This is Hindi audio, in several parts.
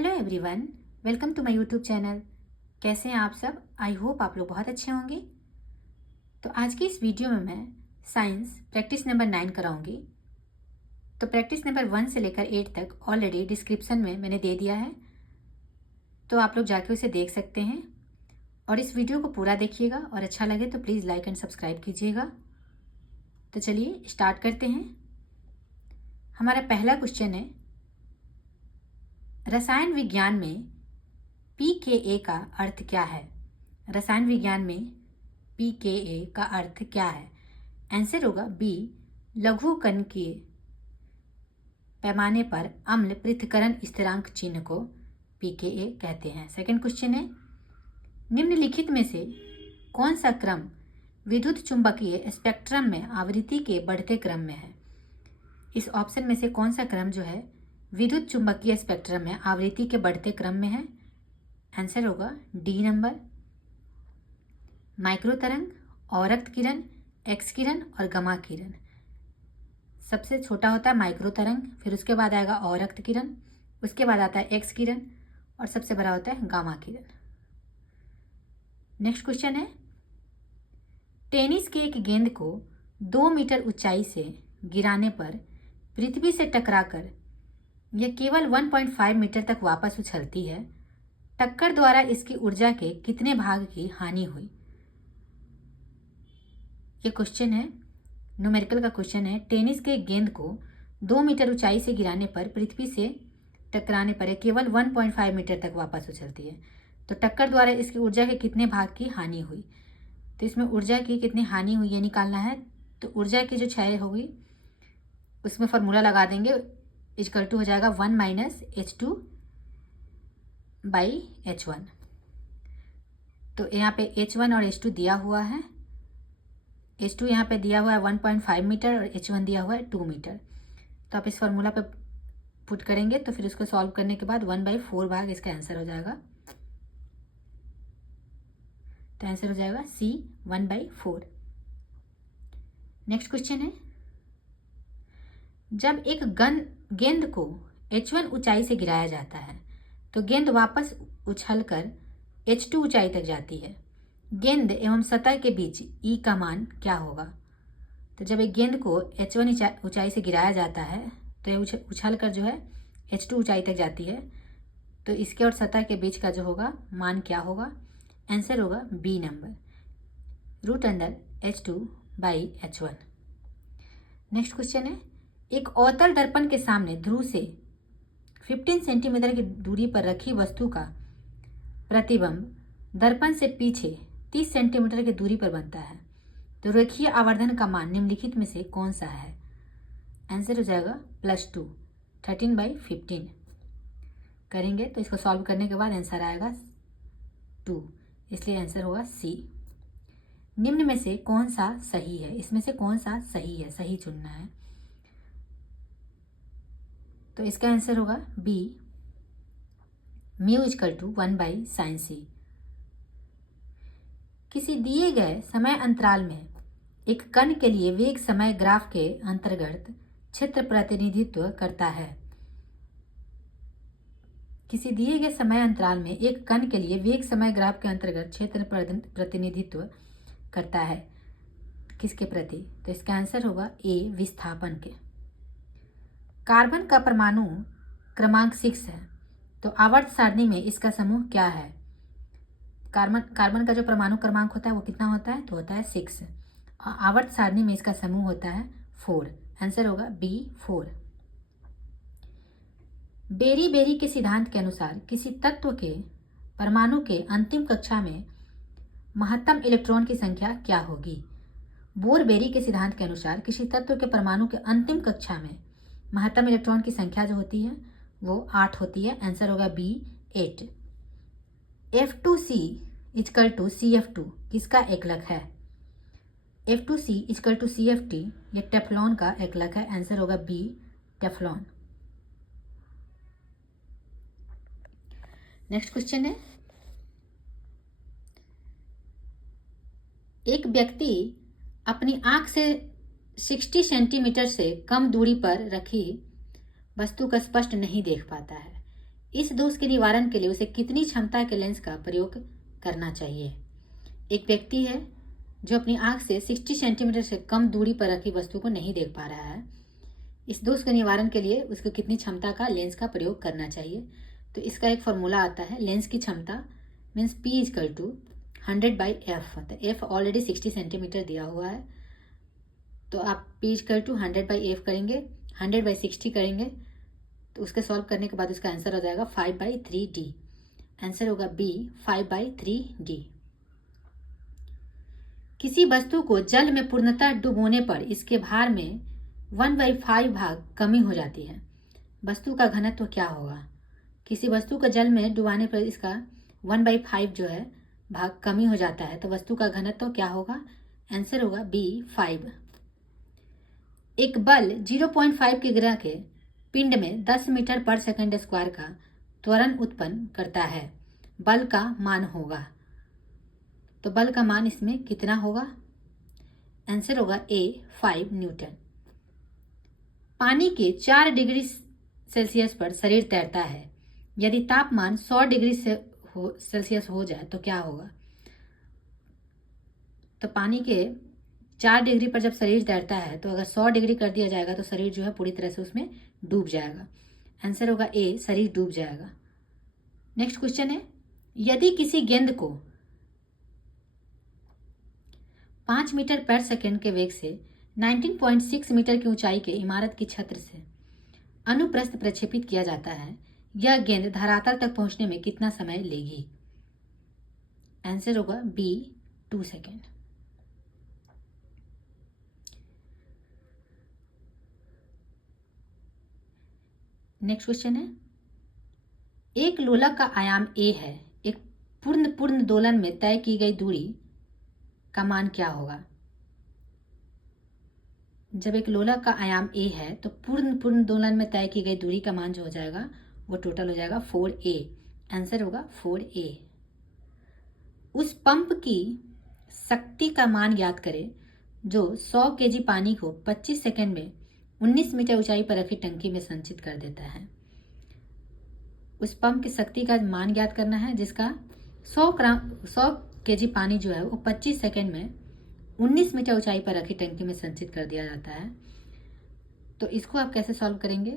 Hello everyone, welcome to my YouTube channel. कैसे हैं आप सब? आई होप आप लोग बहुत अच्छे होंगे। तो आज की इस वीडियो में मैं साइंस प्रैक्टिस नंबर 9 कराऊंगी। तो प्रैक्टिस नंबर 1 से लेकर 8 तक ऑलरेडी डिस्क्रिप्शन में मैंने दे दिया है, तो आप लोग जाके उसे देख सकते हैं। और इस वीडियो को पूरा देखिएगा और अच्छा लगे तो प्लीज़ लाइक एंड सब्सक्राइब कीजिएगा। तो चलिए स्टार्ट करते हैं। हमारा पहला क्वेश्चन है, रसायन विज्ञान में pKa का अर्थ क्या है? रसायन विज्ञान में pKa का अर्थ क्या है? आंसर होगा बी, लघु कणकीय पैमाने पर अम्ल पृथक्करण स्थिरांक चिन्ह को pKa कहते हैं। सेकंड क्वेश्चन है, निम्नलिखित में से कौन सा क्रम विद्युत चुंबकीय स्पेक्ट्रम में आवृत्ति के बढ़ते क्रम में है? इस ऑप्शन में से कौन सा क्रम जो है विद्युत चुंबकीय स्पेक्ट्रम में आवृत्ति के बढ़ते क्रम में है? आंसर होगा डी नंबर, माइक्रो तरंग, औरक्त किरण, एक्स किरण और गमा किरण। सबसे छोटा होता है माइक्रो तरंग, फिर उसके बाद आएगा औरक्त किरण, उसके बाद आता है एक्स किरण और सबसे बड़ा होता है गामा किरण। नेक्स्ट क्वेश्चन है, टेनिस के एक गेंद को 2 मीटर ऊंचाई से गिराने पर पृथ्वी से टकराकर यह केवल 1.5 मीटर तक वापस उछलती है। टक्कर द्वारा इसकी ऊर्जा के कितने भाग की हानि हुई? ये क्वेश्चन है, न्यूमेरिकल का क्वेश्चन है। टेनिस के गेंद को 2 मीटर ऊंचाई से गिराने पर पृथ्वी से टकराने पर केवल 1.5 मीटर तक वापस उछलती है। तो टक्कर द्वारा इसकी ऊर्जा के कितने भाग की हानि हुई? तो इसमें ऊर्जा की कितनी हानि हुई ये निकालना है। तो ऊर्जा की जो क्षय होगी उसमें फॉर्मूला लगा देंगे, इक्वल टू हो जाएगा 1 माइनस H2 बाई H1। तो यहाँ पे H1 और H2 दिया हुआ है। H2 यहाँ पे दिया हुआ है 1.5 मीटर और H1 दिया हुआ है 2 मीटर। तो आप इस फॉर्मूला पे पुट करेंगे तो फिर उसको सॉल्व करने के बाद 1/4 भाग इसका आंसर हो जाएगा। तो आंसर हो जाएगा C, 1/4। नेक्स्ट क्वेश्चन है, जब एक गेंद को H1 ऊंचाई से गिराया जाता है तो गेंद वापस उछलकर H2 ऊंचाई तक जाती है। गेंद एवं सतह के बीच E का मान क्या होगा? तो जब एक गेंद को H1 ऊंचाई से गिराया जाता है तो यह उछलकर जो है H2 ऊंचाई तक जाती है। तो इसके और सतह के बीच का जो होगा मान क्या होगा? आंसर होगा B number, √H2 by H1। Next question है, एक अवतल दर्पण के सामने ध्रुव से 15 सेंटीमीटर की दूरी पर रखी वस्तु का प्रतिबिंब दर्पण से पीछे 30 सेंटीमीटर की दूरी पर बनता है। तो रेखीय आवर्धन का मान निम्नलिखित में से कौन सा है? आंसर हो जाएगा +2, 13/15। करेंगे तो इसको सॉल्व करने के बाद आंसर आएगा 2, इसलिए आंसर होगा सी। निम्न में से कौन सा सही है? इसमें से कौन सा सही है? सही चुनना है। तो इसका आंसर होगा बी, μ = 1/sin/c। किसी दिए गए समय अंतराल में एक कण के लिए वेग समय ग्राफ के अंतर्गत क्षेत्र प्रतिनिधित्व करता है। किसी दिए गए समय अंतराल में एक कण के लिए वेग समय ग्राफ के अंतर्गत क्षेत्र प्रतिनिधित्व करता है किसके प्रति? तो इसका आंसर होगा ए, विस्थापन के। कार्बन का परमाणु क्रमांक 6 है, तो आवर्त सारणी में इसका समूह क्या है? कार्बन का जो परमाणु क्रमांक होता है वो कितना होता है? तो होता है 6। आवर्त सारणी में इसका समूह होता है 4। आंसर होगा बी, 4। बेरी के सिद्धांत के अनुसार किसी तत्व के परमाणु के अंतिम कक्षा में महत्तम इलेक्ट्रॉन की संख्या क्या होगी? बोर-बेरी के सिद्धांत के अनुसार किसी तत्व के परमाणु के अंतिम कक्षा में महत्तम इलेक्ट्रॉन की संख्या जो होती है वो 8 होती है। आंसर होगा बी, 8। F2C = CF2 किसका एकलक है? F2C = CFT ये टेफ्लॉन का एकलक है। आंसर होगा बी, टेफ्लॉन। नेक्स्ट क्वेश्चन है, एक व्यक्ति अपनी आंख से 60 सेंटीमीटर से कम दूरी पर रखी वस्तु का स्पष्ट नहीं देख पाता है। इस दोष के निवारण के लिए उसे कितनी क्षमता के लेंस का प्रयोग करना चाहिए? एक व्यक्ति है जो अपनी आंख से 60 सेंटीमीटर से कम दूरी पर रखी वस्तु को नहीं देख पा रहा है। इस दोष के निवारण के लिए उसको कितनी क्षमता का लेंस का प्रयोग करना चाहिए? तो इसका एक फॉर्मूला आता है, लेंस की क्षमता means P is equal to 100/f। f already 60 centimetre दिया हुआ है, तो आप P इजकल टू 100/f करेंगे, 100/60 करेंगे, तो उसके सॉल्व करने के बाद उसका आंसर हो जाएगा 5/3d। आंसर होगा B 5/3d। किसी वस्तु को जल में पूर्णतः डुबोने पर इसके भार में 1/5 भाग कमी हो जाती है। वस्तु का घनत्व क्या होगा? किसी वस्तु को जल में डुबाने पर इसका 1/5 जो है भाग कमी हो जाता है, तो वस्तु का घनत्व क्या होगा? आंसर होगा B 5। एक बल 0.5 की ग्रह के पिंड में 10 मीटर पर सेकंड स्क्वायर का त्वरण उत्पन्न करता है। बल का मान होगा, तो बल का मान इसमें कितना होगा? आंसर होगा A 5 न्यूटन। पानी के 4 डिग्री सेल्सियस पर शरीर तैरता है। यदि तापमान 100 डिग्री सेल्सियस हो जाए तो क्या होगा? तो पानी के 4 डिग्री पर जब शरीर तैरता है तो अगर 100 डिग्री कर दिया जाएगा तो शरीर जो है पूरी तरह से उसमें डूब जाएगा। आंसर होगा A, शरीर डूब जाएगा। नेक्स्ट क्वेश्चन है, यदि किसी गेंद को 5 मीटर पर सेकंड के वेग से 19.6 मीटर की ऊंचाई के इमारत की छत से अनुप्रस्थ प्रक्षेपित किया जाता है, यह गेंद धरातल तक पहुंचने में कितना समय लेगी? आंसर होगा B 2 सेकेंड। नेक्स्ट क्वेश्चन है, एक लोलक का आयाम A है। एक पूर्ण दोलन में तय की गई दूरी का मान क्या होगा? जब एक लोलक का आयाम A है तो पूर्ण दोलन में तय की गई दूरी का मान जो हो जाएगा वो टोटल हो जाएगा 4a। आंसर होगा 4a। उस पंप की शक्ति का मान ज्ञात करें जो 100 केजी पानी को 25 सेकंड में 19 मीटर ऊंचाई पर रखी टंकी में संचित कर देता है। उस पंप की शक्ति का मान ज्ञात करना है जिसका 100 केजी पानी जो है वो 25 सेकंड में 19 मीटर ऊंचाई पर रखी टंकी में संचित कर दिया जाता है। तो इसको आप कैसे सॉल्व करेंगे?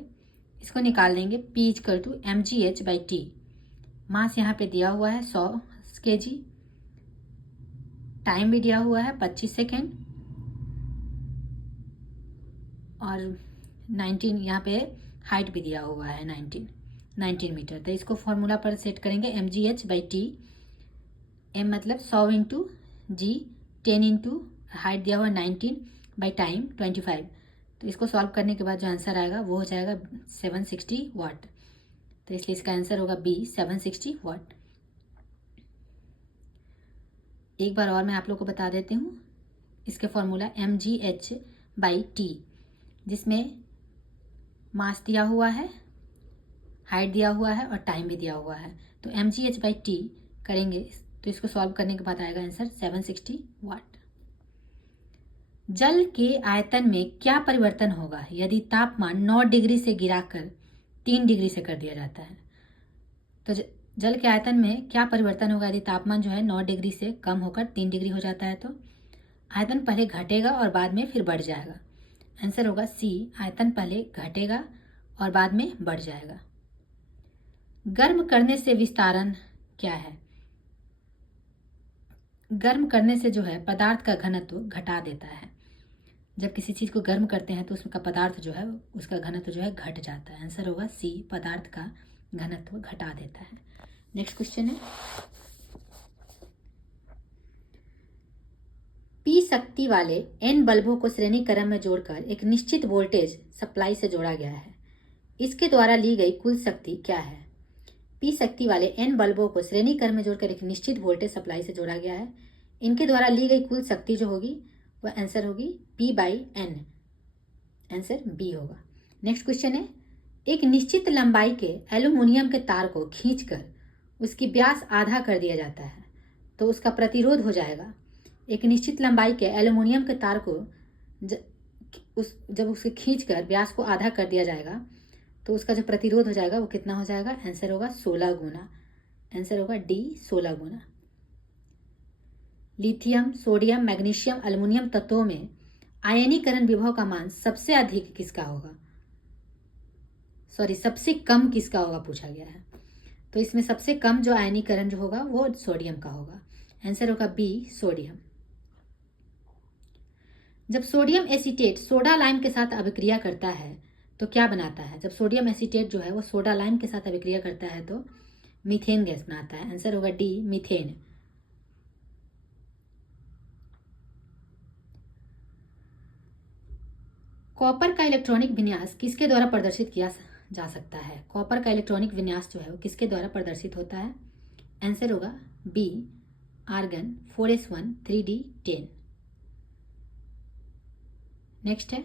इसको निकाल देंगे। P equal to mgh/t। मास यहाँ पे दिया हुआ है 100 केजी, टाइम भी दिया हुआ है 25 सेकेंड, और 19 यहाँ पे हाइट भी दिया हुआ है 19 मीटर। तो इसको फॉर्मूला पर सेट करेंगे mgh/t। m मतलब 100 इंटू जी, 10 इंटू हाइट दिया हुआ 19 बाई टाइम 25। तो इसको सॉल्व करने के बाद जो आंसर आएगा वो हो जाएगा 760 वाट। तो इसलिए इसका आंसर होगा B 760 वाट। एक बार और मैं आप लोग को बता देती हूँ इसके फॉर्मूला mgh/t, जिसमें मास दिया हुआ है, हाइट दिया हुआ है और टाइम भी दिया हुआ है। तो mgh/t करेंगे तो इसको सॉल्व करने के बाद आएगा आंसर 760 वाट। जल के आयतन में क्या परिवर्तन होगा यदि तापमान 9 डिग्री से गिराकर 3 डिग्री से कर दिया जाता है? तो जल के आयतन में क्या परिवर्तन होगा यदि तापमान जो है 9 डिग्री से कम होकर 3 डिग्री हो जाता है? तो आयतन पहले घटेगा और बाद में फिर बढ़ जाएगा। आंसर होगा C, आयतन पहले घटेगा और बाद में बढ़ जाएगा। गर्म करने से विस्तारण क्या है? गर्म करने से जो है पदार्थ का घनत्व घटा देता है। जब किसी चीज़ को गर्म करते हैं तो उसका पदार्थ जो है उसका घनत्व जो है घट जाता है। आंसर होगा C, पदार्थ का घनत्व घटा देता है। नेक्स्ट क्वेश्चन है, P शक्ति वाले N बल्बों को श्रेणी क्रम में जोड़कर एक निश्चित वोल्टेज सप्लाई से जोड़ा गया है। इसके द्वारा ली गई कुल शक्ति क्या है? P शक्ति वाले N बल्बों को श्रेणी क्रम में जोड़कर एक निश्चित वोल्टेज सप्लाई से जोड़ा गया है। इनके द्वारा ली गई कुल शक्ति जो होगी वह आंसर होगी P/N। आंसर B होगा। नेक्स्ट क्वेश्चन है, एक निश्चित लंबाई के एल्यूमिनियम के तार को खींचकर उसकी व्यास आधा कर दिया जाता है तो उसका प्रतिरोध हो जाएगा। एक निश्चित लंबाई के एल्यूमिनियम के तार को जब उसे खींचकर व्यास को आधा कर दिया जाएगा तो उसका जो प्रतिरोध हो जाएगा वो कितना हो जाएगा, आंसर होगा 16 गुना, आंसर होगा डी 16 गुना। लिथियम, सोडियम, मैग्नीशियम, अल्युमिनियम तत्वों में आयनीकरण विभव का मान सबसे अधिक किसका होगा, सॉरी सबसे कम किसका होगा पूछा गया है। तो इसमें सबसे कम जो आयनीकरण जो होगा वो सोडियम का होगा, आंसर होगा बी सोडियम। जब सोडियम एसीटेट सोडा लाइम के साथ अभिक्रिया करता है तो क्या बनाता है, जब सोडियम एसीटेट जो है वो सोडा लाइम के साथ अभिक्रिया करता है तो मीथेन गैस बनाता है, आंसर होगा डी मीथेन। कॉपर का इलेक्ट्रॉनिक विन्यास किसके द्वारा प्रदर्शित किया जा सकता है, कॉपर का इलेक्ट्रॉनिक विन्यास जो है वो किसके द्वारा प्रदर्शित होता है, आंसर होगा B argon 4s1 3d10। Next है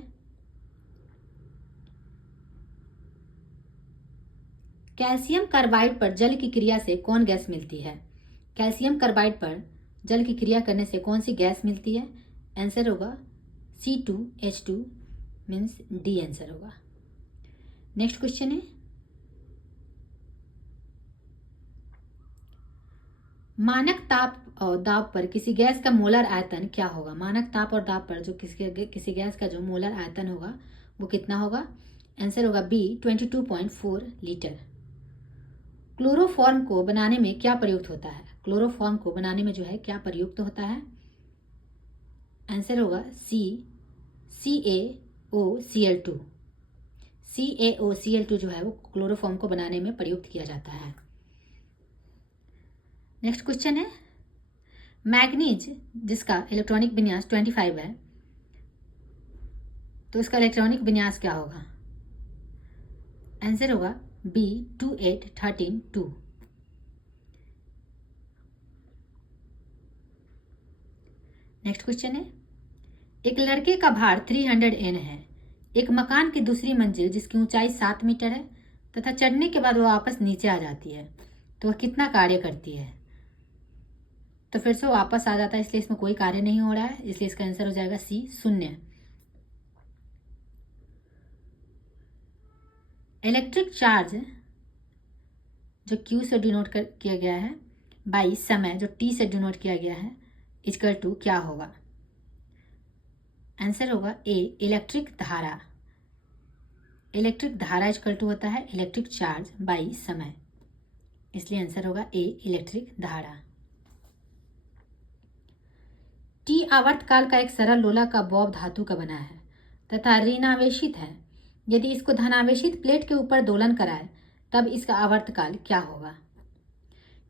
कैल्शियम कार्बाइड पर जल की क्रिया से कौन गैस मिलती है, कैल्शियम कार्बाइड पर जल की क्रिया करने से कौन सी गैस मिलती है, आंसर होगा C2H2 मीन्स डी आंसर होगा। नेक्स्ट क्वेश्चन है मानक ताप और दाब पर किसी गैस का मोलर आयतन क्या होगा, मानक ताप और दाब पर जो किसी गैस का जो मोलर आयतन होगा वो कितना होगा, आंसर होगा बी 22.4 लीटर। क्लोरोफॉर्म को बनाने में क्या प्रयुक्त होता है, क्लोरोफॉर्म को बनाने में जो है क्या प्रयुक्त होता है, आंसर होगा सी CaOCl2, CaOCl2 जो है वो क्लोरोफॉर्म को बनाने में प्रयुक्त किया जाता है। नेक्स्ट क्वेश्चन है मैग्नीज जिसका इलेक्ट्रॉनिक विन्यास 25 है तो इसका इलेक्ट्रॉनिक विन्यास क्या होगा, आंसर होगा बी 28132। नेक्स्ट क्वेश्चन है एक लड़के का भार 300 N है, एक मकान की दूसरी मंजिल जिसकी ऊंचाई 7 मीटर है तथा चढ़ने के बाद वह वापस नीचे आ जाती है तो वह कितना कार्य करती है, तो फिर से वापस आ जाता है इसलिए इसमें कोई कार्य नहीं हो रहा है, इसलिए इसका आंसर हो जाएगा सी 0। इलेक्ट्रिक चार्ज जो Q से डिनोट किया गया है बाई समय जो T से डिनोट किया गया है इक्वल टू क्या होगा, आंसर होगा ए इलेक्ट्रिक धारा, इलेक्ट्रिक धारा इक्वल टू होता है इलेक्ट्रिक चार्ज बाई समय, इसलिए आंसर होगा ए इलेक्ट्रिक धारा। टी आवर्तकाल का एक सरल लोला का बॉब धातु का बना है तथा ऋणावेशित है, यदि इसको धनावेशित प्लेट के ऊपर दोलन कराए तब इसका आवर्तकाल क्या होगा।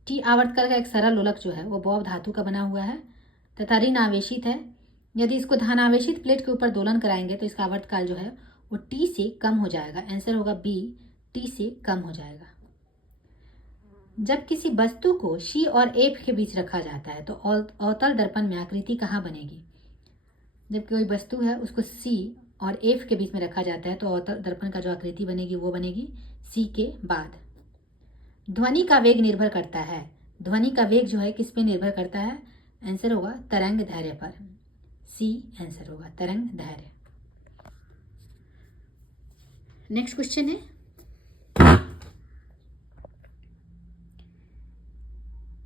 टी आवर्तकाल का एक सरल लोलक जो है वो बॉब धातु का बना हुआ है तथा ऋणावेशित है, यदि इसको धनावेशित प्लेट के ऊपर दोलन कराएंगे तो इसका आवर्तकाल जो है वो टी से कम हो जाएगा, आंसर होगा बी टी से कम हो जाएगा। जब किसी वस्तु को C और F के बीच रखा जाता है तो अवतल दर्पण में आकृति कहाँ बनेगी, जब कोई वस्तु है उसको C और F के बीच में रखा जाता है तो अवतल दर्पण का जो आकृति बनेगी वो बनेगी C के बाद। ध्वनि का वेग निर्भर करता है, ध्वनि का वेग जो है किस पे निर्भर करता है, आंसर होगा तरंग दैर्ध्य पर, सी आंसर होगा तरंग दैर्ध्य। नेक्स्ट क्वेश्चन है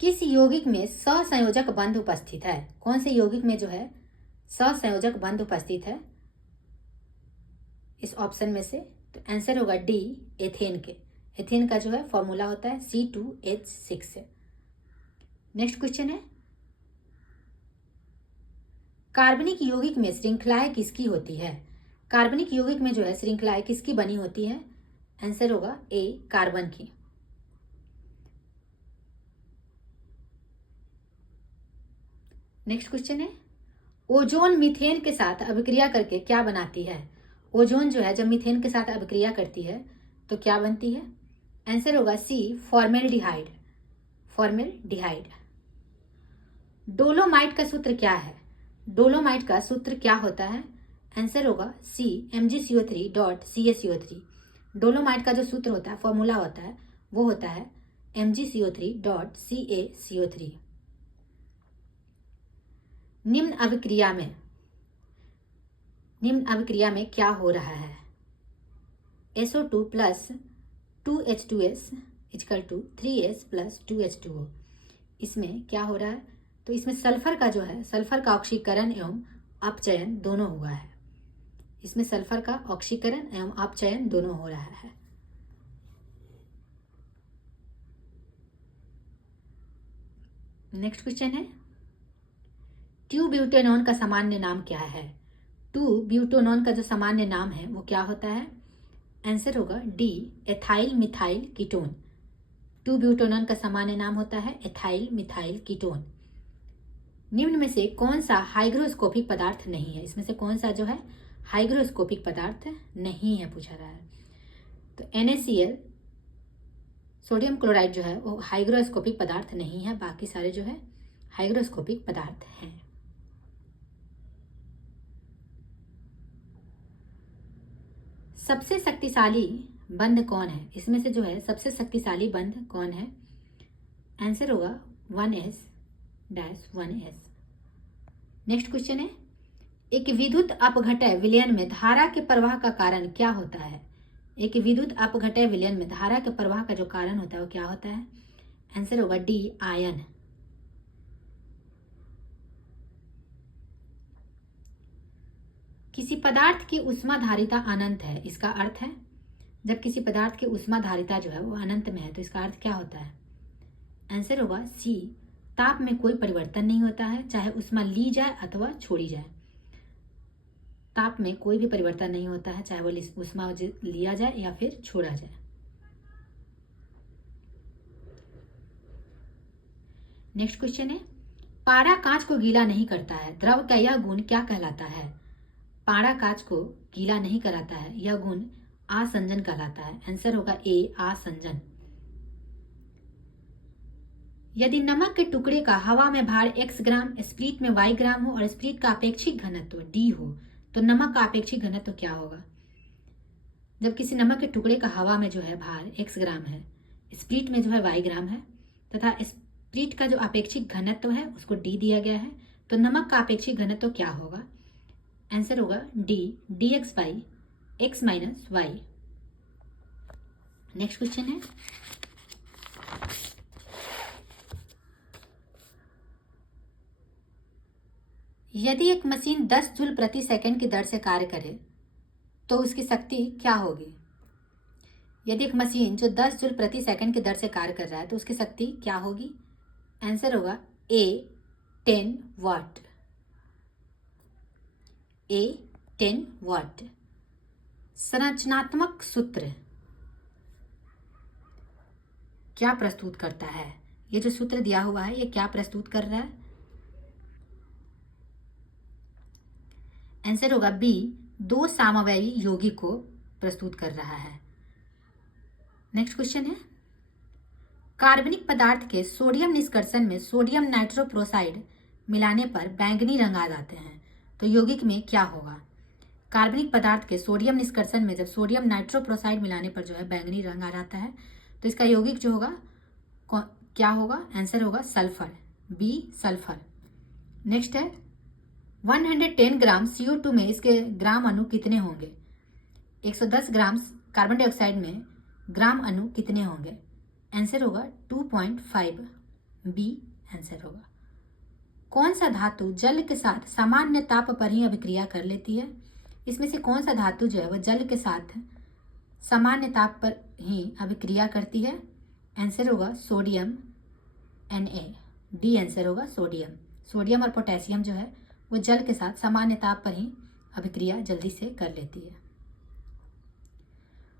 किस यौगिक में सहसंयोजक बंध उपस्थित है, कौन से यौगिक में जो है सहसंयोजक बंध उपस्थित है इस ऑप्शन में से, तो आंसर होगा डी एथेन के, एथेन का जो है फॉर्मूला होता है C2H6। नेक्स्ट क्वेश्चन है कार्बनिक यौगिक में श्रृंखलाएं किसकी होती है, कार्बनिक यौगिक में जो है श्रृंखलाएं किसकी बनी होती है, आंसर होगा ए कार्बन की। नेक्स्ट क्वेश्चन है ओजोन मीथेन के साथ अभिक्रिया करके क्या बनाती है, ओजोन जो है जब मीथेन के साथ अभिक्रिया करती है तो क्या बनती है, आंसर होगा सी फॉर्मेल्डिहाइड, फॉर्मेल्डिहाइड। डोलोमाइट का सूत्र क्या है, डोलोमाइट का सूत्र क्या होता है, आंसर होगा सी MgCO3.CaCO3। डोलोमाइट का जो सूत्र होता है फॉर्मूला होता है वो होता है MgCO3.CaCO3। निम्न अभिक्रिया में क्या हो रहा है, SO2 plus 2H2S is equal to 3S plus 2H2O। इसमें क्या हो रहा है, तो इसमें सल्फर का जो है, सल्फर का ऑक्सीकरण एवं अपचयन दोनों हुआ है। इसमें सल्फर का ऑक्सीकरण एवं अपचयन दोनों हो रहा है। नेक्स्ट क्वेश्चन है, ट्यूब्यूटेनॉन का सामान्य नाम क्या है? ट्यूब्यूटेनॉन का जो सामान्य नाम है वो क्या होता है? आंसर होगा डी, एथाइल मिथाइल कीटोन। ट्यूब्यूटेनॉन का सामान्य नाम होता है एथाइल मिथाइल कीटोन। निम्न में से कौन सा हाइग्रोस्कोपिक पदार्थ नहीं है? इसमें से कौन सा जो है हाइग्रोस्कोपिक पदार्थ नहीं है पूछा रहा है। तो NaCl, सोडियम क्लोराइड जो है वो हाइग्रोस्कोपिक पदार्थ नहीं है, बाकी सारे जो है हाइग्रोस्कोपिक पदार्थ हैं। सबसे शक्तिशाली बंध कौन है? इसमें से जो है सबसे शक्तिशाली बंध कौन है? आंसर होगा 1s-1s। नेक्स्ट क्वेश्चन है, एक विद्युत अपघटय विलयन में धारा के प्रवाह का कारण क्या होता है? एक विद्युत अपघटय विलयन में धारा के प्रवाह का जो कारण होता है वो क्या होता है? आंसर होगा डी, आयन। किसी पदार्थ की ऊष्माधारिता अनंत है, इसका अर्थ है जब किसी पदार्थ की ऊष्माधारिता जो है वो अनंत में है तो इसका अर्थ क्या होता है? आंसर होगा सी, ताप में कोई परिवर्तन नहीं होता है, चाहे ऊष्मा ली जाए अथवा छोड़ी जाए। ताप में कोई भी परिवर्तन नहीं होता है, चाहे वो ऊष्मा लिया जाए या फिर छोड़ा जाए। नेक्स्ट क्वेश्चन है, पारा कांच को गीला नहीं करता है, द्रव का यह गुण क्या कहलाता है? पारा कांच को गीला नहीं कराता है, यह गुण आसंजन कहलाता है। आंसर होगा ए, आसंजन। यदि नमक के टुकड़े का हवा में भार x ग्राम, स्प्रीट में y ग्राम हो और स्प्रीट का अपेक्षिक घनत्व d हो तो नमक का अपेक्षिक घनत्व क्या होगा? जब किसी नमक के टुकड़े का हवा में जो है भार x ग्राम है, स्प्रीट में जो है y ग्राम है तथा स्प्रीट का जो अपेक्षिक घनत्व है उसको d दिया गया है, तो नमक का अपेक्षिक घनत्व क्या होगा? आंसर होगा d, dx by x minus y. Next question है, यदि एक मशीन 10 जूल प्रति सेकंड की दर से कार्य करे तो उसकी शक्ति क्या होगी? यदि एक मशीन जो 10 जूल प्रति सेकंड की दर से कार्य कर रहा है तो उसकी शक्ति क्या होगी? आंसर होगा ए, 10 वाट। ए, 10 वाट। संरचनात्मक सूत्र क्या प्रस्तुत करता है? ये जो सूत्र दिया हुआ है ये क्या प्रस्तुत कर रहा है? आंसर होगा बी, 2 समवायी यौगिक को प्रस्तुत कर रहा है। नेक्स्ट क्वेश्चन है, कार्बनिक पदार्थ के सोडियम निष्कर्षण में सोडियम नाइट्रोप्रोसाइड मिलाने पर बैंगनी रंग आ जाते हैं, तो यौगिक में क्या होगा? कार्बनिक पदार्थ के सोडियम निष्कर्षण में जब सोडियम नाइट्रोप्रोसाइड मिलाने पर जो है बैंगनी रंग आ जाता है तो इसका यौगिक जो होगा क्या होगा? आंसर होगा सल्फर, बी, सल्फर। नेक्स्ट है, 110 ग्राम CO2 में इसके ग्राम अणु कितने होंगे? 110 ग्राम कार्बन डाइऑक्साइड में ग्राम अणु कितने होंगे? आंसर होगा 2.5, बी आंसर होगा। कौन सा धातु जल के साथ सामान्य ताप पर ही अभिक्रिया कर लेती है? इसमें से कौन सा धातु जो है वह जल के साथ सामान्य ताप पर ही अभिक्रिया करती है? आंसर होगा सोडियम, Na, डी आंसर होगा सोडियम। सोडियम और पोटेशियम जो है वो जल के साथ सामान्य ताप पर ही अभिक्रिया जल्दी से कर लेती है।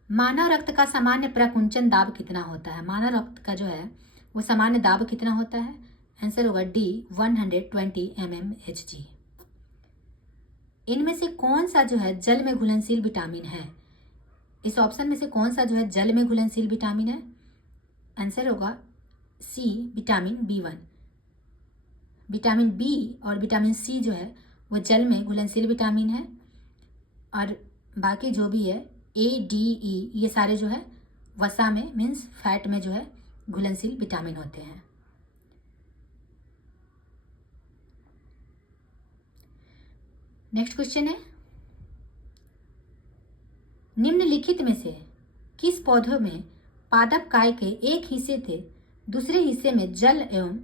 मानव रक्त का सामान्य प्रकुंचन दाब कितना होता है? मानव रक्त का जो है वो सामान्य दाब कितना होता है? आंसर होगा डी, 120 mmHg। इनमें से कौन सा जो है जल में घुलनशील विटामिन है? इस ऑप्शन में से कौन सा जो है जल में घुलनशील विटामिन है? आंसर होगा सी, विटामिन B1। विटामिन बी और विटामिन सी जो है वो जल में घुलनशील विटामिन है और बाकी जो भी है A, D, E ये सारे जो है वसा में मीन्स फैट में जो है घुलनशील विटामिन होते हैं। नेक्स्ट क्वेश्चन है, निम्नलिखित में से किस पौधों में पादप काय के एक हिस्से थे दूसरे हिस्से में जल एवं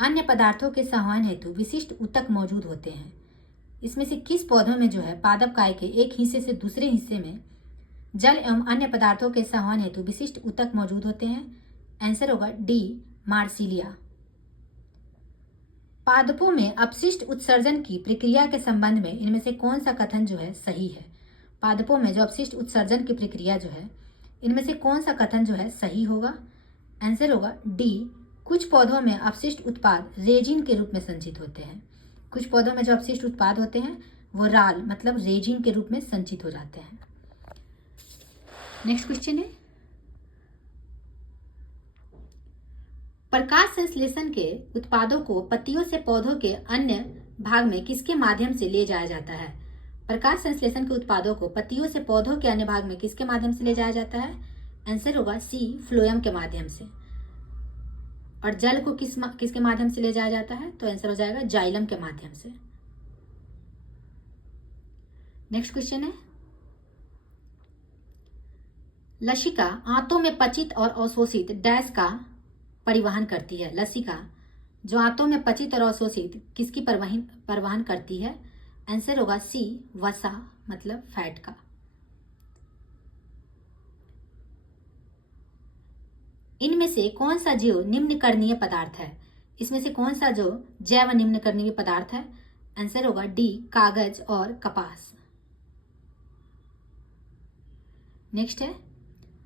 अन्य पदार्थों के संवहन हेतु विशिष्ट ऊतक मौजूद होते हैं? इसमें से किस पौधों में जो है पादप काय के एक हिस्से से दूसरे हिस्से में जल एवं अन्य पदार्थों के संवहन हेतु विशिष्ट ऊतक मौजूद होते हैं? आंसर होगा डी, मार्सिलिया। पादपों में अपशिष्ट उत्सर्जन की प्रक्रिया के संबंध में इनमें से कौन सा कथन जो है सही है? पादपों में जो अपशिष्ट उत्सर्जन की प्रक्रिया जो है इनमें से कौन सा कथन जो है सही होगा? आंसर होगा डी, कुछ पौधों में अपशिष्ट उत्पाद रेजिन के रूप में संचित होते हैं। कुछ पौधों में जो अपशिष्ट उत्पाद होते हैं वो राल मतलब रेजिन के रूप में संचित हो जाते हैं। नेक्स्ट क्वेश्चन है, प्रकाश संश्लेषण के उत्पादों को पत्तियों से पौधों के अन्य भाग में किसके माध्यम से ले जाया जाता है? प्रकाश संश्लेषण के उत्पादों को पत्तियों से पौधों के अन्य भाग में किसके माध्यम से ले जाया जाता है? आंसर होगा सी, फ्लोएम के माध्यम से। और जल को किसके माध्यम से ले जाया जाता है? तो आंसर हो जाएगा जाइलम के माध्यम से। नेक्स्ट क्वेश्चन है, लसिका आंतों में पचित और अवशोषित डैश का परिवहन करती है? लसिका जो आंतों में पचित और अवशोषित किसकी परिवहन करती है? आंसर होगा सी, वसा मतलब फैट का। इनमें से कौन सा जीव निम्नकरणीय पदार्थ है? इसमें से कौन सा जो जैव निम्नकरणीय पदार्थ है? आंसर होगा डी, कागज और कपास। नेक्स्ट है,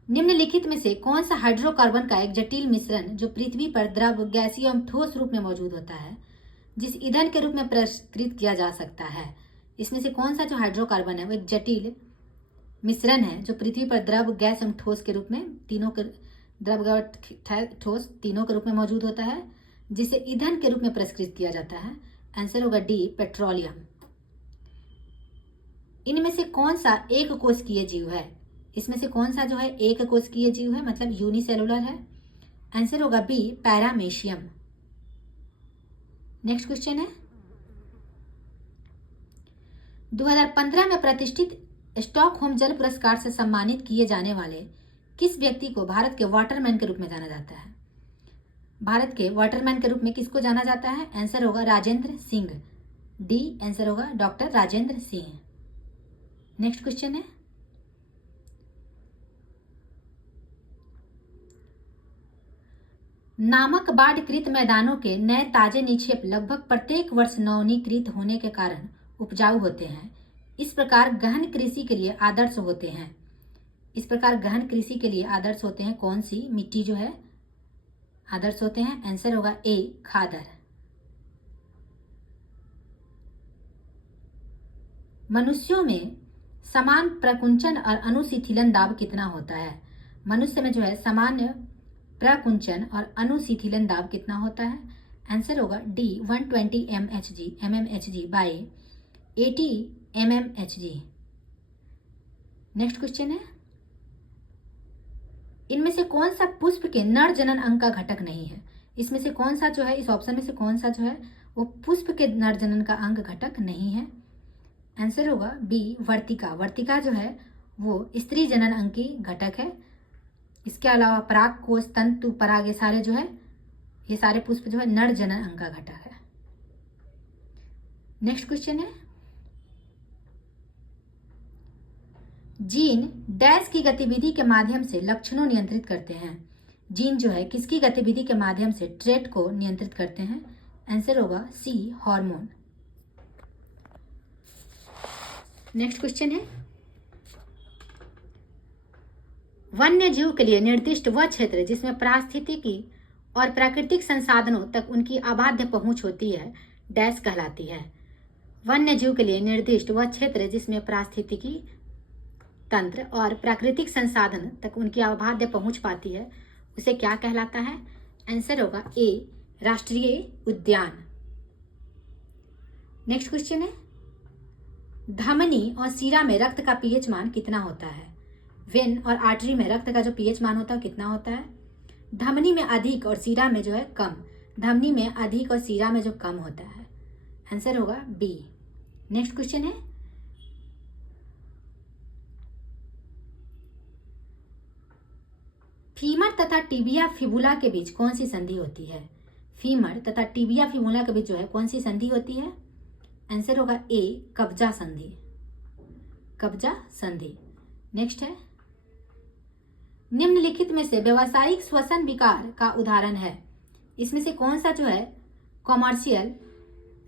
निम्नलिखित में से कौन सा हाइड्रोकार्बन का एक जटिल मिश्रण जो पृथ्वी पर द्रव, गैसीय एवं ठोस रूप में मौजूद होता है जिस ईंधन के रूप में प्रस्तुत किया जा सकता है? इसमें से कौन सा जो हाइड्रोकार्बन है वो एक जटिल मिश्रण है जो पृथ्वी पर द्रव, गैस एवं ठोस के रूप में तीनों के द्रव, ठोस तीनों के रूप में मौजूद होता है जिसे ईंधन के रूप में प्रस्तुत किया जाता है? आंसर होगा डी, पेट्रोलियम। इनमें से कौन सा एक कोशिकीय जीव है? इसमें से कौन सा जो है एक कोशिकीय जीव है मतलब यूनिसेलुलर है? आंसर होगा बी, पैरामेशियम। नेक्स्ट क्वेश्चन है, 2015 में प्रतिष्ठित स्टॉकहोम जल पुरस्कार से सम्मानित किए जाने वाले किस व्यक्ति को भारत के वाटरमैन के रूप में जाना जाता है? भारत के वाटरमैन के रूप में किसको जाना जाता है? आंसर होगा राजेंद्र सिंह, डी आंसर होगा doctor Rajendra Singh. Next question है, नामक बाढ़कृत मैदानों के नए ताजे निक्षेप लगभग प्रत्येक वर्ष नवीनीकृत होने के कारण उपजाऊ होते हैं। इस प्रकार गहन कृषि के लिए आदर्श होते हैं। इस प्रकार गहन कृषि के लिए आदर्श होते हैं कौन सी मिट्टी जो है आदर्श होते हैं? आंसर होगा ए, खादर। मनुष्यों में समान प्रकुंचन और अनुशिथिलन दाब कितना होता है? मनुष्य में जो है सामान्य प्रकुंचन और अनुशिथिलन दाब कितना होता है? आंसर होगा D, 120 mmHg by 80 mmHg। Next question है, इनमें से कौन सा पुष्प के नर जनन अंग का घटक नहीं है? इसमें से कौन सा जो है इस ऑप्शन में से कौन सा जो है वो पुष्प के नर जनन का अंग घटक नहीं है? आंसर होगा बी, वर्तिका। वर्तिका जो है वो स्त्री जनन अंग की घटक है। इसके अलावा पराग कोश, तंतु, पराग ये सारे जो है ये सारे पुष्प जो है नर जनन अंग का घटक है। नेक्स्ट क्वेश्चन है, जीन डैश की गतिविधि के माध्यम से लक्षणों नियंत्रित करते हैं? जीन जो है किसकी गतिविधि के माध्यम से ट्रेट को नियंत्रित करते हैं? आंसर होगा सी, हार्मोन। नेक्स्ट क्वेश्चन है, वन्य जीव के लिए निर्दिष्ट वह क्षेत्र जिसमें पारिस्थितिकी और प्राकृतिक संसाधनों तक उनकी अबाध्य पहुंच होती है डैश कहलाती है? वन्य जीव के लिए निर्दिष्ट वह क्षेत्र जिसमें पारिस्थितिकी तंत्र और प्राकृतिक संसाधन तक उनकी अबाध्य पहुंच पाती है उसे क्या कहलाता है? आंसर होगा ए, राष्ट्रीय उद्यान। नेक्स्ट क्वेश्चन है, धमनी और सीरा में रक्त का पीएच मान कितना होता है? वेन और आर्टरी में रक्त का जो पीएच मान होता है कितना होता है? धमनी में अधिक और सीरा में जो है कम। धमनी में अधिक और सीरा में जो कम होता है। आंसर होगा बी। नेक्स्ट क्वेश्चन है, फीमर तथा टिबिया फिबुला के बीच कौन सी संधि होती है? फीमर तथा टिबिया फिबुला के बीच जो है कौन सी संधि होती है? आंसर होगा ए, कब्जा संधि। कब्जा संधि। नेक्स्ट है, निम्नलिखित में से व्यावसायिक श्वसन विकार का उदाहरण है। इसमें से कौन सा जो है कॉमर्शियल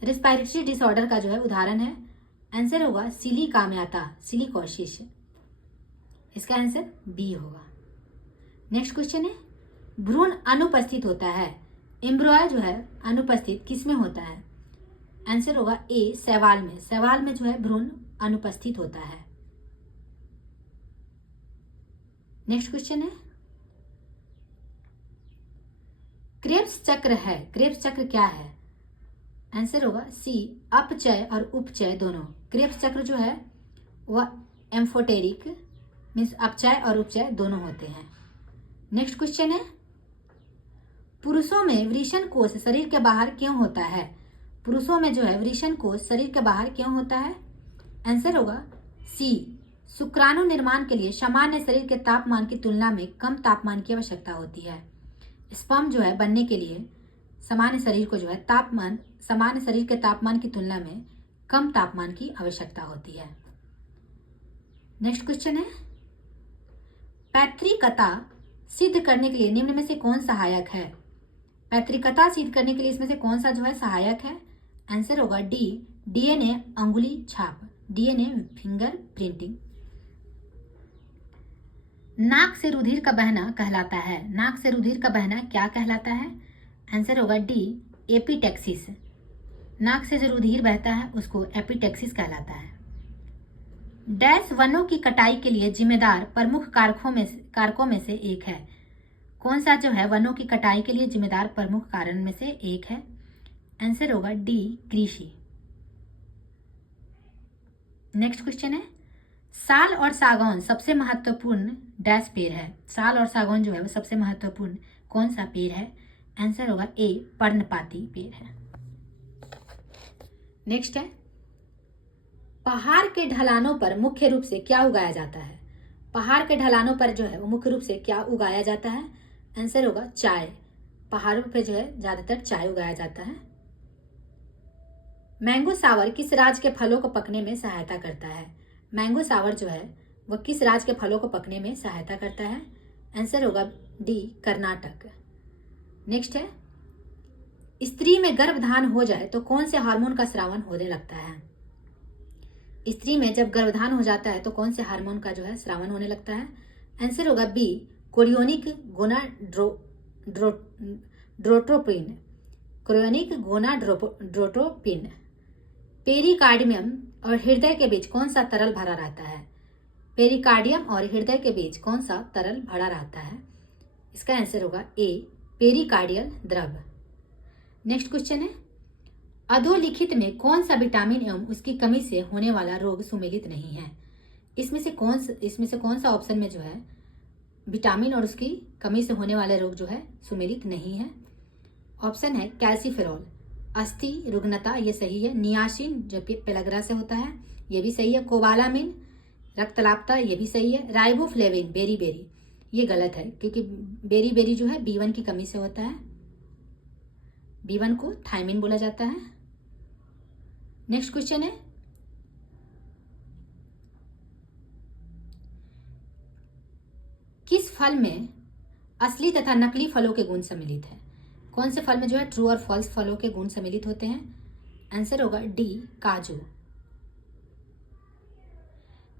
रेस्पिरेटरी डिसऑर्डर का जो है उदाहरण है? आंसर होगा सिलिकाम्याता, सिलिकोसिस। इसका आंसर बी होगा। नेक्स्ट क्वेश्चन है, भ्रूण अनुपस्थित होता है, एम्ब्रॉय जो है अनुपस्थित किस में होता है? आंसर होगा ए, शैवाल में। शैवाल में जो है भ्रूण अनुपस्थित होता है। नेक्स्ट क्वेश्चन है, क्रेब्स चक्र है, क्रेब्स चक्र क्या है? आंसर होगा सी, अपचय और उपचय दोनों। क्रेब्स चक्र जो है वह एम्फोटेरिक मीन्स अपचय और उपचय दोनों होते हैं। नेक्स्ट क्वेश्चन है, पुरुषों में वृषण कोष शरीर के बाहर क्यों होता है? पुरुषों में जो है वृषण कोष शरीर के बाहर क्यों होता है? आंसर होगा सी, शुक्राणु निर्माण के लिए सामान्य शरीर के तापमान की तुलना में कम तापमान की आवश्यकता होती है। स्पर्म जो है बनने के लिए सामान्य शरीर को जो है सामान्य शरीर के तापमान की तुलना में कम तापमान की आवश्यकता होती है। नेक्स्ट क्वेश्चन है, पैतृकता सिद्ध करने के लिए निम्न में से कौन सहायक है? पैतृकता सिद्ध करने के लिए इसमें से कौन सा जो है सहायक है? आंसर होगा डी, डीएनए अंगुली छाप, डीएनए फिंगर प्रिंटिंग। नाक से रुधिर का बहना कहलाता है, नाक से रुधिर का बहना क्या कहलाता है? आंसर होगा डी, एपिटेक्सिस। नाक से जो रुधिर बहता है उसको एपिटेक्सिस कहलाता है। डैश वनों की कटाई के लिए जिम्मेदार प्रमुख कारकों में से एक है। कौन सा जो है वनों की कटाई के लिए जिम्मेदार प्रमुख कारण में से एक है? आंसर होगा डी, कृषि। नेक्स्ट क्वेश्चन है, साल और सागौन सबसे महत्वपूर्ण डैश पेड़ है। साल और सागौन जो है वो सबसे महत्वपूर्ण कौन सा पेड़ है? आंसर होगा ए, पर्णपाती पेड़ है। नेक्स्ट है, पहाड़ के ढलानों पर मुख्य रूप से क्या उगाया जाता है? पहाड़ के ढलानों पर जो है वो मुख्य रूप से क्या उगाया जाता है? आंसर होगा चाय। पहाड़ों पे जो है ज्यादातर चाय उगाया जाता है। मैंगो सावर किस राज्य के फलों को पकने में सहायता करता है? मैंगो सावर जो है वह किस राज्य के फलों को पकने में सहायता करता है? आंसर होगा डी, कर्नाटक। नेक्स्ट है, स्त्री में गर्भधान हो जाए तो कौन से हार्मोन का स्रावन होने लगता है? स्त्री में जब गर्भधान हो जाता है तो कौन से हार्मोन का जो है स्रावन होने लगता है? आंसर होगा बी, कोरियोनिक गोनाड्रोट्रोपिन, कोरियोनिक गोनाड्रोट्रोपिन। पेरिकार्डियम और हृदय के बीच कौन सा तरल भरा रहता है? पेरिकार्डियम और हृदय के बीच कौन सा तरल भरा रहता है? इसका आंसर होगा ए, पेरिकार्डियल द्रव। नेक्स्ट क्वेश्चन है, अधोलिखित में कौन सा विटामिन एवं उसकी कमी से होने वाला रोग सुमेलित नहीं है? इसमें से कौन सा ऑप्शन में जो है विटामिन और उसकी कमी से होने वाले रोग जो है सुमेलित नहीं है? ऑप्शन है कैल्सीफेरॉल, अस्थि रुग्णता, ये सही है। नियासिन जो पेलाग्रा से होता है ये भी सही है। कोबालामिन रक्तलापता, ये भी सही है। राइबोफ्लेविन बेरी, ये गलत है क्योंकि बेरी जो है B1 की कमी से होता है। B1 को थायमिन बोला जाता है। नेक्स्ट क्वेश्चन है, किस फल में असली तथा नकली फलों के गुण सम्मिलित है? कौन से फल में जो है ट्रू और फॉल्स फलों के गुण सम्मिलित होते हैं? आंसर होगा डी, काजू।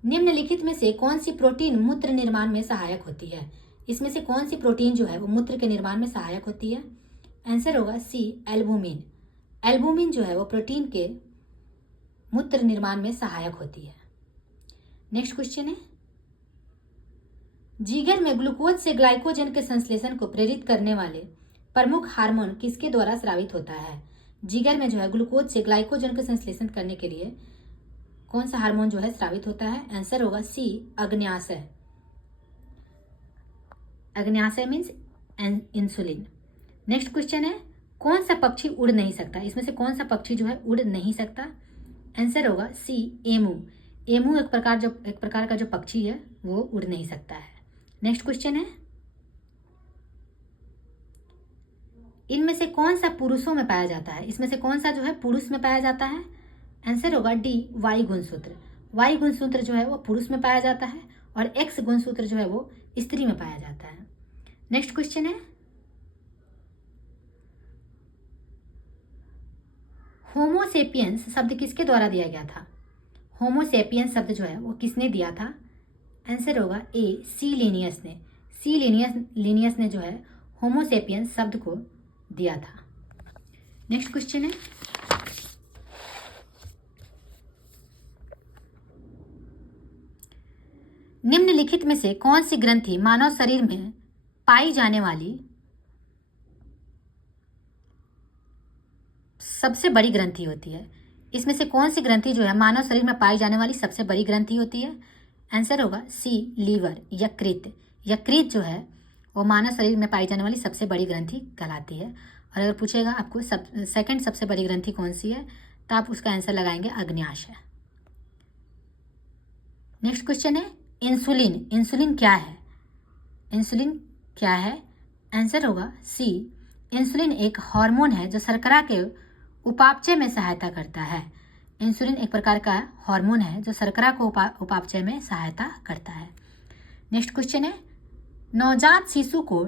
निम्नलिखित में से कौन सी प्रोटीन मूत्र निर्माण में सहायक होती है? इसमें से कौन सी प्रोटीन जो है वो मूत्र के निर्माण में सहायक होती है? आंसर होगा सी, एल्बुमिन। एल्बुमिन जो है वो प्रोटीन के मूत्र निर्माण में सहायक होती है। नेक्स्ट क्वेश्चन है, जिगर में ग्लूकोज से ग्लाइकोजन के संश्लेषण को प्रेरित करने वाले प्रमुख हार्मोन किसके द्वारा स्रावित होता है? जिगर में जो है ग्लूकोज से ग्लाइकोजन के संश्लेषण करने के लिए कौन सा हार्मोन जो है स्रावित होता है? आंसर होगा सी, अग्न्याशय। अग्न्याशय मीन्स इंसुलिन। नेक्स्ट क्वेश्चन है, कौन सा पक्षी उड़ नहीं सकता? इसमें से कौन सा पक्षी जो है उड़ नहीं सकता? आंसर होगा सी, एमू। एमू एक प्रकार का जो पक्षी है वो उड़ नहीं सकता है। नेक्स्ट क्वेश्चन है, इनमें से कौन सा पुरुषों में पाया जाता है? इसमें से कौन सा जो है पुरुष में पाया जाता है? आंसर होगा डी, वाई गुणसूत्र। वाई गुणसूत्र जो है वो पुरुष में पाया जाता है और एक्स गुणसूत्र जो है वो स्त्री में पाया जाता है। नेक्स्ट क्वेश्चन है, होमोसेपियंस शब्द किसके द्वारा दिया गया था? होमोसेपियंस शब्द जो है वो किसने दिया था? आंसर होगा ए, सी लिनियस ने। सी लिनियस ने जो है होमोसेपियंस शब्द को दिया था। नेक्स्ट क्वेश्चन है, निम्नलिखित में से कौन सी ग्रंथि मानव शरीर में पाई जाने वाली सबसे बड़ी ग्रंथि होती है? इसमें से कौन सी ग्रंथि जो है मानव शरीर में पाई जाने वाली सबसे बड़ी ग्रंथि होती है? आंसर होगा सी, लीवर, यकृत। यकृत जो है वो मानव शरीर में पाई जाने वाली सबसे बड़ी ग्रंथि कहलाती है। और अगर पूछेगा आपको सेकंड सबसे बड़ी ग्रंथि कौन सी है, तो आप उसका आंसर लगाएंगे अग्न्याशय। नेक्स्ट क्वेश्चन है, इंसुलिन। इंसुलिन क्या है? इंसुलिन क्या है? आंसर होगा सी, इंसुलिन एक हार्मोन है जो शर्करा के उपापचय में सहायता करता है। इंसुलिन एक प्रकार का हार्मोन है जो शर्करा को उपापचय में सहायता करता है। नेक्स्ट क्वेश्चन है, नवजात शिशु को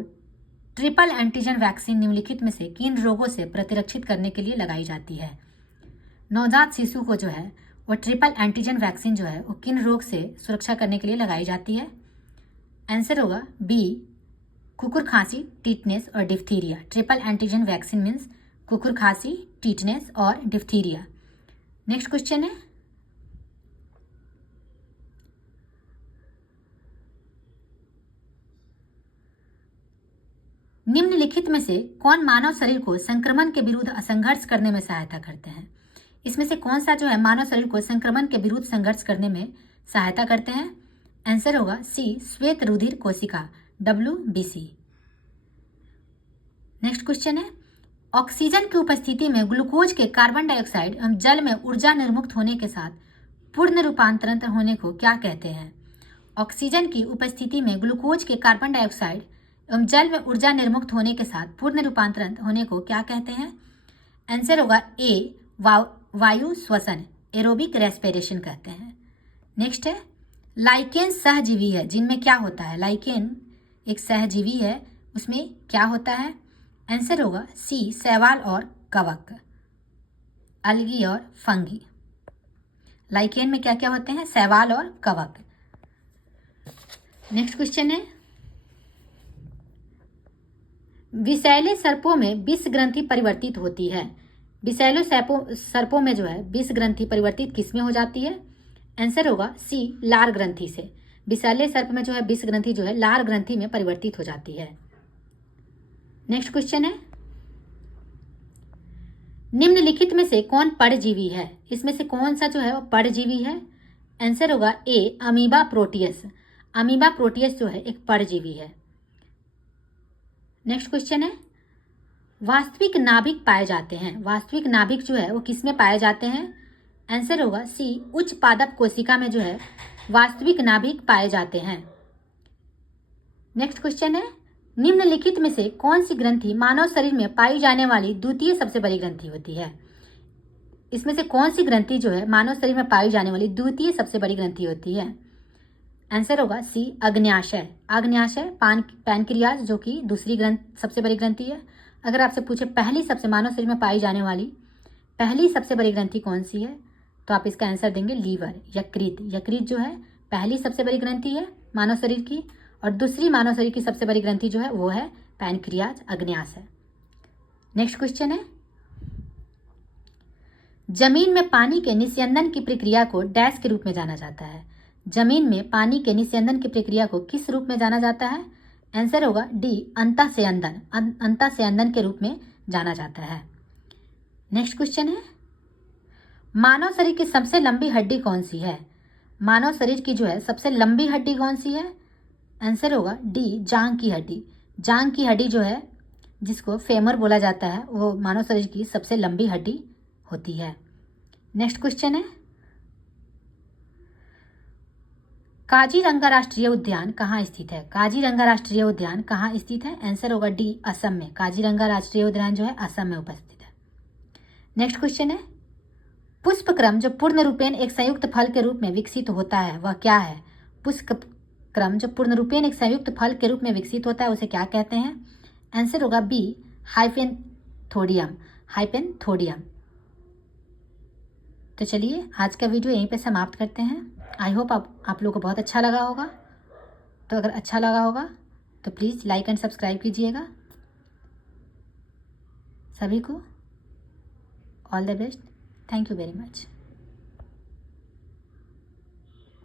ट्रिपल एंटीजन वैक्सीन निम्नलिखित में से किन रोगों से प्रतिरक्षित करने के लिए लगाई जाती है? नवजात शिशु को जो है वो ट्रिपल एंटीजन वैक्सीन जो है वो किन रोग से सुरक्षा करने के लिए लगाई जाती है? आंसर होगा बी, कुकुर खांसी, टीटनेस और diphtheria. Triple antigen vaccine means कुकुर खांसी, टीटनेस और डिप्थीरिया। नेक्स्ट क्वेश्चन है, निम्नलिखित में से कौन मानव शरीर को संक्रमण के विरुद्ध संघर्ष करने में सहायता करते हैं? इसमें से कौन सा जो है मानव शरीर को संक्रमण के विरुद्ध संघर्ष करने में सहायता करते हैं? आंसर होगा सी, श्वेत रुधिर कोशिका, WBC। नेक्स्ट क्वेश्चन है, ऑक्सीजन की उपस्थिति में ग्लूकोज के कार्बन डाइऑक्साइड एवं जल में ऊर्जा निर्मुक्त होने के साथ पूर्ण रूपांतरण होने को क्या कहते हैं? ऑक्सीजन की उपस्थिति में ग्लूकोज के कार्बन डाइऑक्साइड एवं जल में ऊर्जा निर्मुक्त होने के साथ पूर्ण रूपांतरण होने को क्या कहते हैं? आंसर होगा ए, वायु श्वसन, एरोबिक रेस्पिरेशन कहते हैं। नेक्स्ट है, लाइकेन सहजीवी है जिनमें क्या होता है? लाइकेन एक सहजीवी है, उसमें क्या होता है? आंसर होगा सी, शैवाल और कवक, अलगी और फंगी। लाइकेन में क्या क्या होते हैं? शैवाल और कवक। नेक्स्ट क्वेश्चन है, विषैले सर्पों में विष ग्रंथि परिवर्तित होती है। विषैले सर्पों में जो है विष ग्रंथि परिवर्तित किस में हो जाती है? आंसर होगा सी, लार ग्रंथि से। विषैले सर्प में जो है विष ग्रंथि जो है लार ग्रंथि में परिवर्तित हो जाती है। नेक्स्ट क्वेश्चन है, निम्नलिखित में से कौन परजीवी है? इसमें से कौन सा जो है वो परजीवी है? आंसर होगा ए, अमीबा प्रोटियस। अमीबा प्रोटियस जो है एक परजीवी है। नेक्स्ट क्वेश्चन है, वास्तविक नाभिक पाए जाते हैं। वास्तविक नाभिक जो है वो किस में पाए जाते हैं? आंसर होगा सी, उच्च पादप कोशिका में जो है वास्तविक नाभिक पाए जाते हैं। नेक्स्ट क्वेश्चन है, निम्नलिखित में से कौन सी ग्रंथि मानव शरीर में पाई जाने वाली द्वितीय सबसे बड़ी ग्रंथि होती है? इसमें से कौन सी ग्रंथि जो है मानव शरीर में पाई जाने वाली द्वितीय सबसे बड़ी ग्रंथि होती है? आंसर होगा सी, अग्न्याशय। अग्न्याशय पैनक्रियाज जो कि दूसरी सबसे बड़ी ग्रंथि है। अगर आपसे पूछे पहली सबसे मानव शरीर में पाई जाने वाली पहली सबसे बड़ी ग्रंथि कौन सी है, तो आप इसका आंसर देंगे लीवर, यकृत। यकृत जो है पहली सबसे बड़ी ग्रंथि है मानव शरीर की, और दूसरी मानव शरीर की सबसे बड़ी ग्रंथि जो है वो है पैनक्रियाज, अग्न्याशय। नेक्स्ट क्वेश्चन है, जमीन में पानी के निस्यंदन की प्रक्रिया को डैश के रूप में जाना जाता है। जमीन में पानी के निस्यंदन की प्रक्रिया को किस रूप में जाना जाता है? आंसर होगा डी, अंतःस्यंदन। अंतःस्यंदन के रूप में जाना जाता है। नेक्स्ट क्वेश्चन है, मानव शरीर की सबसे लंबी हड्डी कौन सी है? मानव शरीर की जो है सबसे लंबी हड्डी कौन सी है? आंसर होगा डी, जांघ की हड्डी। जांघ की हड्डी जो है जिसको फेमर बोला जाता है वो मानव शरीर की सबसे लंबी हड्डी होती है। नेक्स्ट क्वेश्चन है, काजीरंगा राष्ट्रीय उद्यान कहाँ स्थित है? काजीरंगा राष्ट्रीय उद्यान कहाँ स्थित है? आंसर होगा डी, असम में। काजीरंगा राष्ट्रीय उद्यान जो है असम में उपस्थित है। नेक्स्ट क्वेश्चन है, पुष्पक्रम जो पूर्ण रूपेण एक संयुक्त फल के रूप में विकसित होता है वह क्या है? पुष्पक्रम जो पूर्ण रूपेण एक संयुक्त फल के रूप में विकसित होता है उसे क्या कहते हैं? आंसर होगा बी, हाइपेनथोडियम। हाइपेनथोडियम। तो चलिए आज का वीडियो यहीं पे समाप्त करते हैं। आई होप आप लोगों को बहुत अच्छा लगा होगा। तो अगर अच्छा लगा होगा तो प्लीज़ लाइक एंड सब्सक्राइब कीजिएगा। सभी को all the best. Thank you very much.